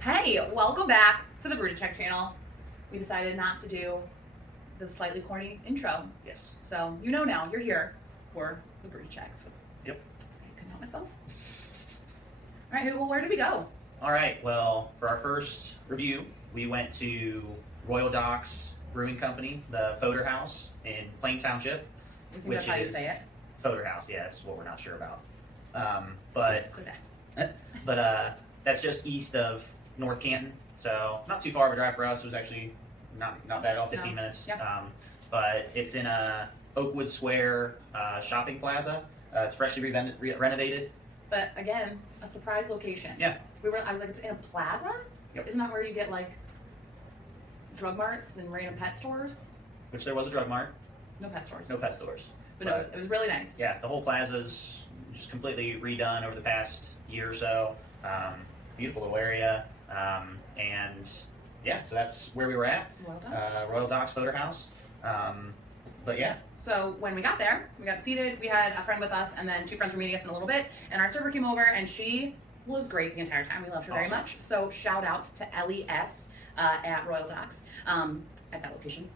Hey, welcome back to the Brew Check channel. We decided not to do the slightly corny intro. Yes. So you know now, you're here for the Brew Checks. Yep. I couldn't help myself. All right, well, where did we go? All right. Well, for our first review, we went to Royal Docks Brewing Company, the Foeder House in Plain Township. I think Which that's how you is- say it. Foeder House, yeah, that's what we're not sure about. But Quick ask. that's just east of North Canton, so not too far of a drive for us. It was actually not bad at all, 15 No. minutes. Yep. But it's in a Oakwood Square shopping plaza. It's freshly renovated. But again, a surprise location. Yeah. I was like, it's in a plaza? Yep. Isn't that where you get like drug marts and random pet stores? Which there was a drug mart, No pet stores. no pet stores. But no, it was really nice. Yeah, the whole plaza's just completely redone over the past year or so. Beautiful little area. And yeah, so that's where we were at. Well done. Royal Docks Foeder House. But yeah, So when we got there, we got seated, we had a friend with us, and then two friends were meeting us in a little bit, and our server came over, and she was great the entire time. We loved her very Awesome. much. So shout out to Ellie S. At Royal Docks, at that location.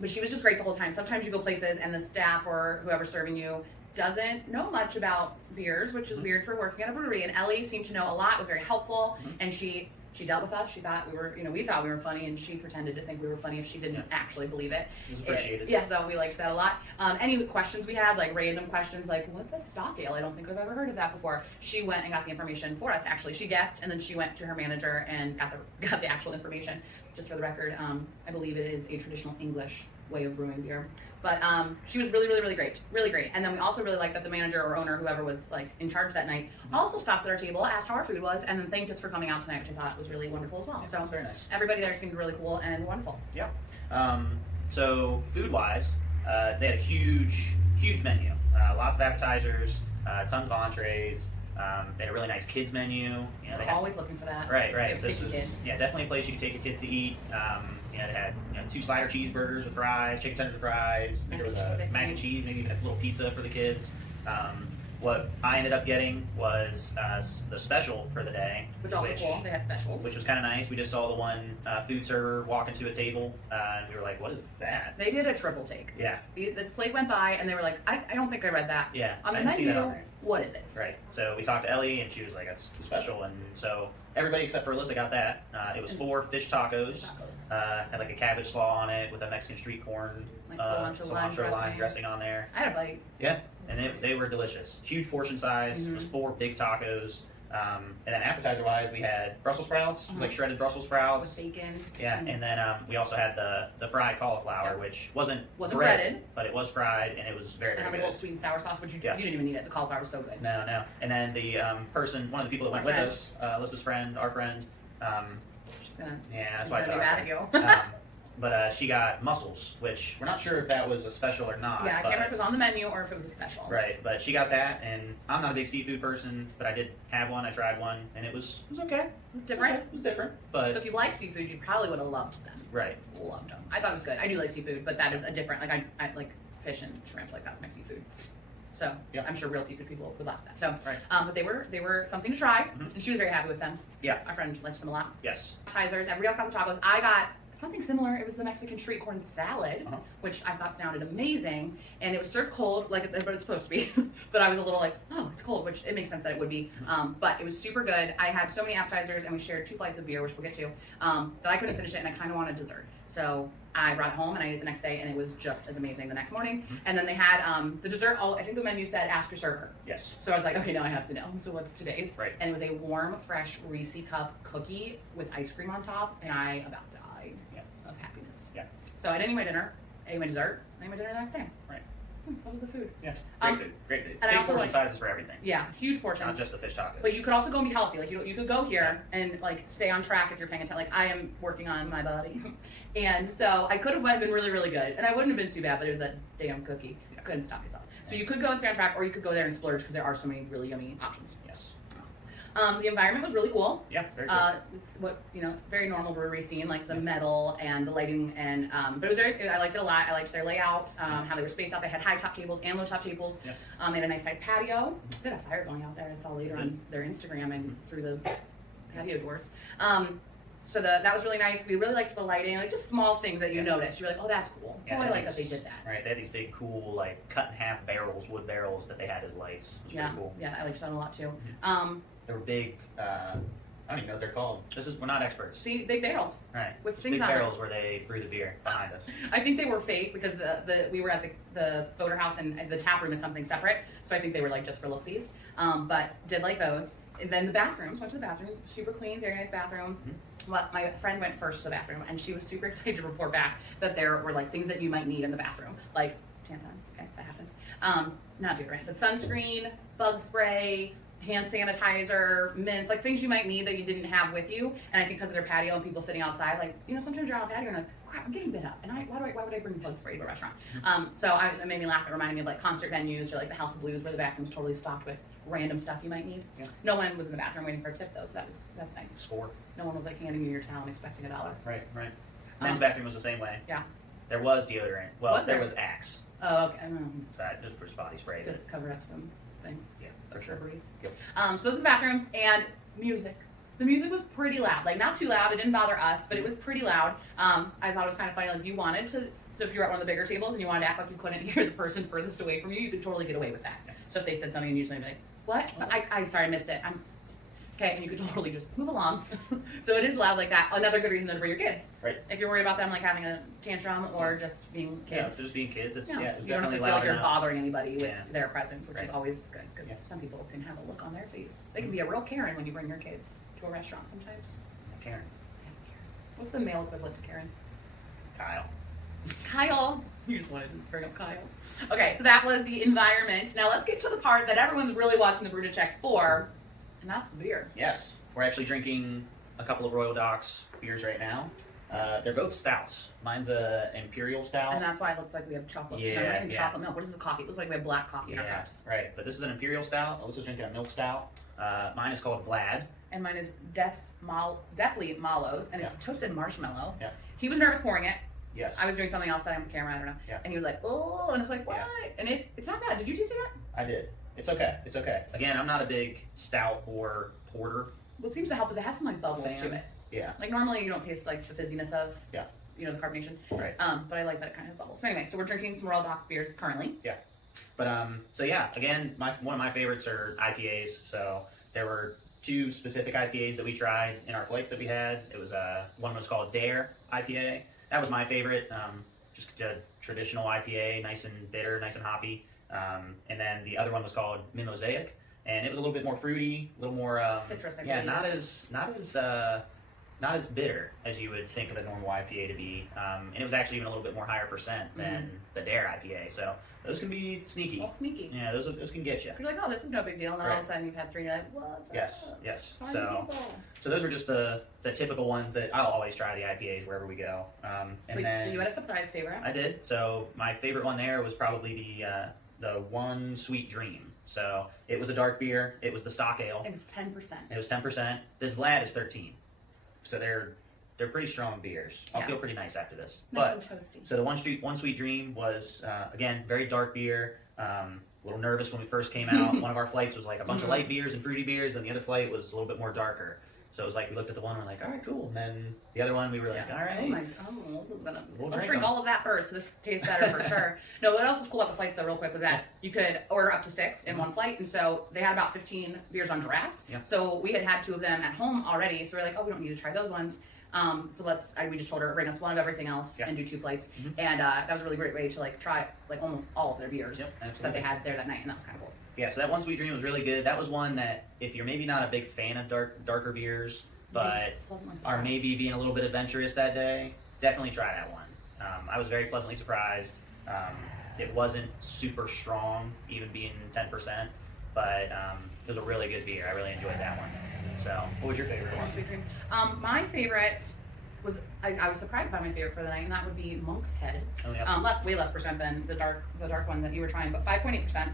But she was just great the whole time. Sometimes you go places and the staff or whoever's serving you doesn't know much about beers, which is Mhm. weird for working at a brewery. And Ellie seemed to know a lot, was very helpful, Mhm. and she dealt with us. She thought we were, we thought we were funny, and she pretended to think we were funny if she didn't actually believe it. it was appreciated. Yeah, so we liked that a lot. Any questions we had, like random questions, like what's a stock ale? I don't think I've ever heard of that before. She went and got the information for us. Actually, she guessed, and then she went to her manager and got the actual information. Just for the record, I believe it is a traditional English way of brewing beer. But she was really, really, really great, really great. And then we also really liked that the manager or owner, whoever was like in charge that night, also stopped at our table, asked how our food was, and then thanked us for coming out tonight, which I thought was really wonderful as well. Yeah, So very nice. everybody there seemed really cool and wonderful. So food-wise, they had a huge menu. Lots of appetizers, tons of entrees. They had a really nice kids menu. They We're had, always looking for that. right. We have So this picky was, kids. yeah, definitely a place you could take your kids to eat. They had 2 slider cheeseburgers with fries, chicken tenders with fries. I think there was a mac and cheese, maybe a little pizza for the kids. What I ended up getting was the special for the day, Which also cool. They had specials. which was kind of nice. We just saw the one food server walk into a table, and we were like, "What is that?" They did a triple take. Yeah, This plate went by, and they were like, I don't think I read that. yeah. On the I didn't see that menu, on there. what is it? Right. So we talked to Ellie, and she was like, "That's the special." And so everybody except for Alyssa got that. It was 4 fish tacos. Had like a cabbage slaw on it with a Mexican street corn Like cilantro lime dressing on there. I had a bite. Yeah, and they were delicious. Huge portion size. It was 4 big tacos. And then appetizer-wise, we had Brussels sprouts, it was like shredded Brussels With sprouts. bacon. Yeah, and then we also had the fried cauliflower, Yep. which wasn't breaded. but it was fried, and it was very, And very having a good. little sweet and sour sauce, which you Yeah. didn't even need it. The cauliflower was so good. No. And then the one of the people that went My with us, Alyssa's friend, our friend, She's gonna. yeah, that's she's why I gonna said be our mad at friend. you. But she got mussels, which we're not sure if that was a special or not. Yeah, I but- can't remember if it was on the menu or if it was a special. Right, but she got that, and I'm not a big seafood person, but I did have one. I tried one, and it was okay. It's different. Okay, it was different, but So if you like seafood, you probably would have loved them. right. Loved them. I thought it was good. I do like seafood, but that is a different. Like I like fish and shrimp. Like that's my seafood. So Yeah. I'm sure real seafood people would like that. So, Right. but they were something to try, Mhm. and she was very happy with them. Yeah. My friend liked them a lot. Yes. Appetizers. Everybody else got the tacos. I got something similar. It was the Mexican street corn salad, Uh-huh. which I thought sounded amazing, and it was served cold, like but it's supposed to be. But I was a little like, oh, it's cold, which it makes sense that it would be. But it was super good. I had so many appetizers, and we shared 2 flights of beer, which we'll get to. That I couldn't finish it, and I kind of wanted dessert. So I brought it home and I ate it the next day, and it was just as amazing the next morning. Mhm. And then they had the dessert. I think the menu said ask your server. Yes. So I was like, okay, now I have to know. So what's today's? Right. And it was a warm, fresh Reese cup cookie with ice cream on top, and I about died Yeah. of happiness. Yeah. So I didn't eat my dinner, ate my dessert, ate my dinner the next day. Right. So that was the food. Yeah. Um, Great food. Great food. and I Big also portion like- sizes for everything, Yeah, huge portions. not just the fish tacos. But you could also go and be healthy. Like you could go here and like stay on track if you're paying attention. Like I am working on my body, and so I could have been really, really good, and I wouldn't have been too bad. But it was that damn cookie. Yeah. Couldn't stop myself. So you could go and stay on track, or you could go there and splurge because there are so many really yummy options. Yes. The environment was really cool. Yeah. Very good. Very normal brewery scene, like the metal and the lighting, and but it was very. I liked it a lot. I liked their layout, how they were spaced out. They had high top tables and low top tables. Yeah. They had a nice sized patio. They had a fire going out there. I saw later on their Instagram and through the patio doors. So that was really nice. We really liked the lighting, like just small things that you noticed. You're like, oh, that's cool. Yeah, I like that they did that. Right, they had these big, cool, like cut in half barrels, wood barrels that they had as lights. It was pretty cool. Yeah, I liked that a lot too. They were big. I don't even know what they're called. We're not experts. See, big barrels. Right. With big things on barrels where they brew the beer behind us. I think they were fake because we were at the Foeder House and the tap room is something separate. So I think they were like just for looksies. But did like those. And then the bathrooms, went to the bathroom, super clean, very nice bathroom. Well, my friend went first to the bathroom and she was super excited to report back that there were like things that you might need in the bathroom. Like tampons, okay, that happens. Not deodorant, but sunscreen, bug spray, hand sanitizer, mints, like things you might need that you didn't have with you. And I think because of their patio and people sitting outside, like, you know, sometimes you're on a patio and like, crap, I'm getting bit up. And why would I bring bug spray to a restaurant? So it made me laugh. It reminded me of like concert venues or like the House of Blues where the bathroom's totally stocked with random stuff you might need. Yeah. No one was in the bathroom waiting for a tip though, so that's nice. Score. No one was like handing you your towel and expecting $1. Right. Men's bathroom was the same way. Yeah. There was deodorant. Well, there was Axe. Oh, okay. So that just for body spray. Just cover up some things. Yeah, for sure. Yep. So those are the bathrooms and music. The music was pretty loud, like not too loud. It didn't bother us, but it was pretty loud. I thought it was kind of funny. Like if you wanted to, so if you were at one of the bigger tables and you wanted to act like you couldn't hear the person furthest away from you, you could totally get away with that. So if they said something, usually be like, "What? So sorry, I missed it." Okay, and you could totally just move along. So it is loud like that. Another good reason to bring your kids. Right. If you're worried about them like having a tantrum or just being kids. Yeah, just being kids. It's you don't have to definitely feel loud like you're enough. bothering anybody with their presence, which is Right. always good because some people can have a look on their face. They can be a real Karen when you bring your kids to a restaurant sometimes. Karen. What's the male equivalent to Karen? Kyle. Kyle. You just wanted to bring up Kyle. Okay, so that was the environment. Now let's get to the part that everyone's really watching the Brew to Checks for, and that's the beer. Yes. We're actually drinking a couple of Royal Docks beers right now. They're both stouts. Mine's a Imperial Stout. And that's why it looks like we have chocolate. Chocolate milk. What is this coffee? It looks like we have black coffee in our cups. Right. But this is an Imperial Stout. Alyssa's drinking a milk stout. Mine is called Vlad. And mine is Deathly Mallows, and it's toasted marshmallow. Yeah. He was nervous pouring it. Yes. I was doing something else that I'm on camera, I don't know. Yeah. And he was like, oh, and I was like, what? Yeah. And it's not bad. Did you taste it? I did. It's okay. It's okay. Again, I'm not a big stout or porter. What seems to help is it has some like bubbles to it. Yeah. Like normally you don't taste like the fizziness of, you know, the carbonation. Right. But I like that it kind of has bubbles. So anyway, so we're drinking some Royal Docks beers currently. Yeah. But so yeah, again, one of my favorites are IPAs. So there were 2 specific IPAs that we tried in our flights that we had. It was one was called Dare IPA. That was my favorite. Just a traditional IPA, nice and bitter, nice and hoppy. And then the other one was called Mimosaic, and it was a little bit more fruity, a little more citrus. Yeah, not as bitter as you would think of a normal IPA to be. And it was actually even a little bit more higher percent than the Dare IPA. So those can be sneaky. Well, sneaky. Yeah, those can get you. You're like, oh, this is no big deal, and then all of a sudden you've had 3, and you're like, what? Yes. So those are just the typical ones that I'll always try the IPAs wherever we go. Did you have a surprise favorite? I did. So my favorite one there was probably the One Sweet Dream. So it was a dark beer. It was the stock ale. It was 10%. It was 10%. This Vlad is 13. So they're pretty strong beers. I'll feel pretty nice after this. Nice and toasty. So the One Sweet Dream was again very dark beer. A little nervous when we first came out. One of our flights was like a bunch of light beers and fruity beers, and the other flight was a little bit more darker. So it was like we looked at the one and we're like, all right, cool. And then the other one we were like, all right. Let's drink all of that first. So this tastes better for sure. No, what else was cool about the flights though, real quick, was that you could order up to 6 in one flight, and so they had about 15 beers on draft. Yeah. So we had 2 of them at home already. So we're like, oh, we don't need to try those ones. So we just told her bring us one of everything else and do 2 flights, and that was a really great way to like try like almost all of their beers that they had there that night, and that was kind of cool. Yeah, so that One Sweet Dream was really good. That was one that if you're maybe not a big fan of darker beers, but are maybe being a little bit adventurous that day, definitely try that one. I was very pleasantly surprised. It wasn't super strong, even being 10%, but it was a really good beer. I really enjoyed that one. So, what was your favorite one? Sweet Dream. My favorite was I was surprised by my favorite for the night, and that would be Monk's Head. Oh, yeah. Way less percent than the dark one that you were trying, but 5.8%.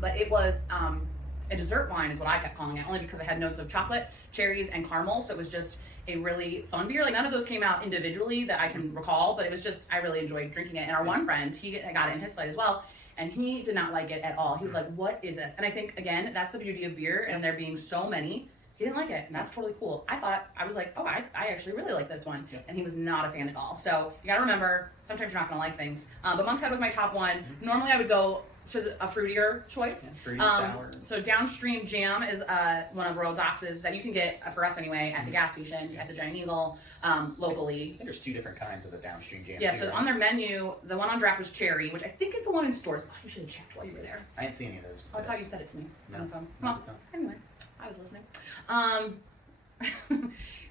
But it was a dessert wine is what I kept calling it, only because it had notes of chocolate, cherries, and caramel. So it was just a really fun beer. Like none of those came out individually that I can recall, but it was just I really enjoyed drinking it. And our one friend, he got it in his flight as well, and he did not like it at all. He was like, "What is this?" And I think again, that's the beauty of beer, and there being so many. He didn't like it, and that's totally cool. I was like, oh, I actually really like this one. Yep. And he was not a fan at all. So you gotta remember, sometimes you're not gonna like things. But Monk's Head was my top one. Normally I would go to a fruitier choice. Yeah, fruity, sour. So Downstream Jam is one of Royal Dox's that you can get, for us anyway, at the gas station, at the Giant Eagle, locally. I think there's 2 different kinds of the Downstream Jam. Yeah, too, so right? on their menu, the one on draft was cherry, which I think is the one in stores. Oh, you should have checked while you were there. I didn't see any of those. Oh, I thought you said it to me on the phone. No, Well, anyway, I was listening.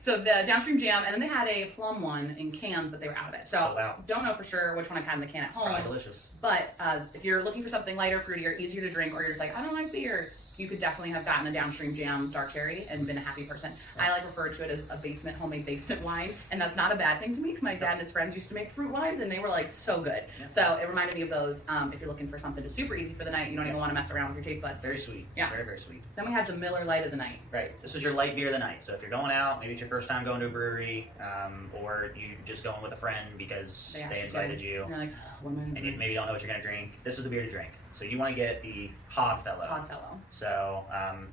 So the Downstream Jam, and then they had a plum one in cans, but they were out of it. So wow. don't know for sure which one I had in the can at home. Probably delicious. But if you're looking for something lighter, fruitier, easier to drink, or you're just like, I don't like beer, you could definitely have gotten a Downstream Jam dark cherry and been a happy person. I like refer to it as a homemade basement wine, and that's not a bad thing to me because my dad and his friends used to make fruit wines, and they were like so good. Yeah. So it reminded me of those. If you're looking for something just super easy for the night, you don't even want to mess around with your taste buds. Very sweet. Yeah. Very, very sweet. Then we had the Miller Lite of the night. Right. This is your light beer of the night. So if you're going out, maybe it's your first time going to a brewery, or you just going with a friend because they invited you, And you're like, oh, what am I gonna and you drink? maybe don't know what you're going to drink. This is the beer to drink. So you want to get the Oddfellow. Oddfellow. So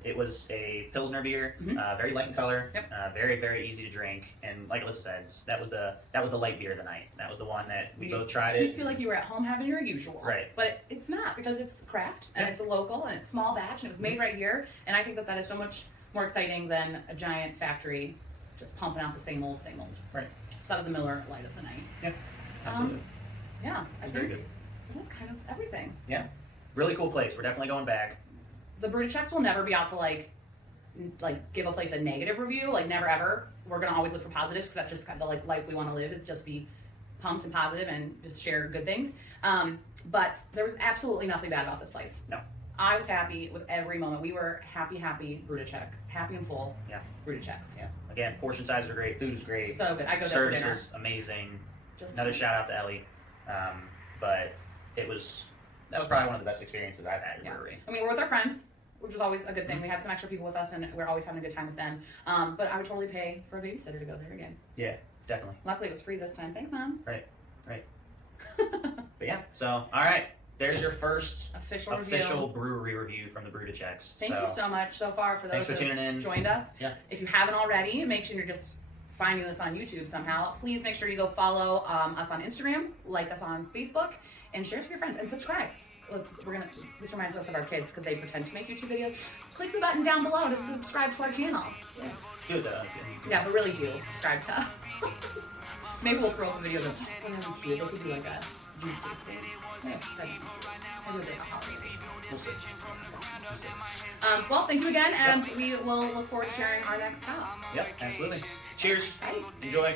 it was a Pilsner beer, very light in color, Yep. very, very easy to drink. And like Alyssa said, that was the light beer of the night. That was the one that we both tried it. You feel like you were at home having your usual. Right. But it's not, because it's craft, and Yep. it's a local, and it's small batch, and it was made right here. And I think that is so much more exciting than a giant factory just pumping out the same old, same old. Right. So that was the Miller Lite of the night. Yep. Absolutely. Yeah, I Very think good. that's kind of everything. Yeah. Really cool place. We're definitely going back. The Brewed checks will never be out to like give a place a negative review, like never ever. We're gonna always look for positives because that's just kind of the life we want to live, is just be pumped and positive and just share good things. But there was absolutely nothing bad about this place. No. I was happy with every moment. We were happy Brewed check, happy and full. Yeah. Brewed checks. Yeah. Again, portion sizes are great. Food is great. So good. I go there for Service dinner. was amazing. Just Another shout out to Ellie. But that was probably one of the best experiences I've had at a Yeah. brewery. I mean, we're with our friends, which was always a good thing. We had some extra people with us, and we're always having a good time with them. But I would totally pay for a babysitter to go there again. Yeah, definitely. Luckily, it was free this time. Thanks, Mom. Right. But yeah, so all right, there's your first Official review. official brewery review from the Brew to Checks. Thank you so much so far for those Thanks for who tuning in. joined us. Yeah. If you haven't already, make sure you're just finding this on YouTube somehow. Please make sure you go follow us on Instagram, like us on Facebook, and share us with your friends, and subscribe. This reminds us of our kids because they pretend to make YouTube videos. Click the button down below to subscribe to our channel. Yeah. Do it though. Yeah, but really do subscribe to us. Maybe we'll throw up a video of them. They could do like a juice tasting. Yeah, maybe we'll do a holiday. We'll see. Well, thank you again, and we will look forward to sharing our next stop. Yep, absolutely. Cheers. Bye. Enjoy.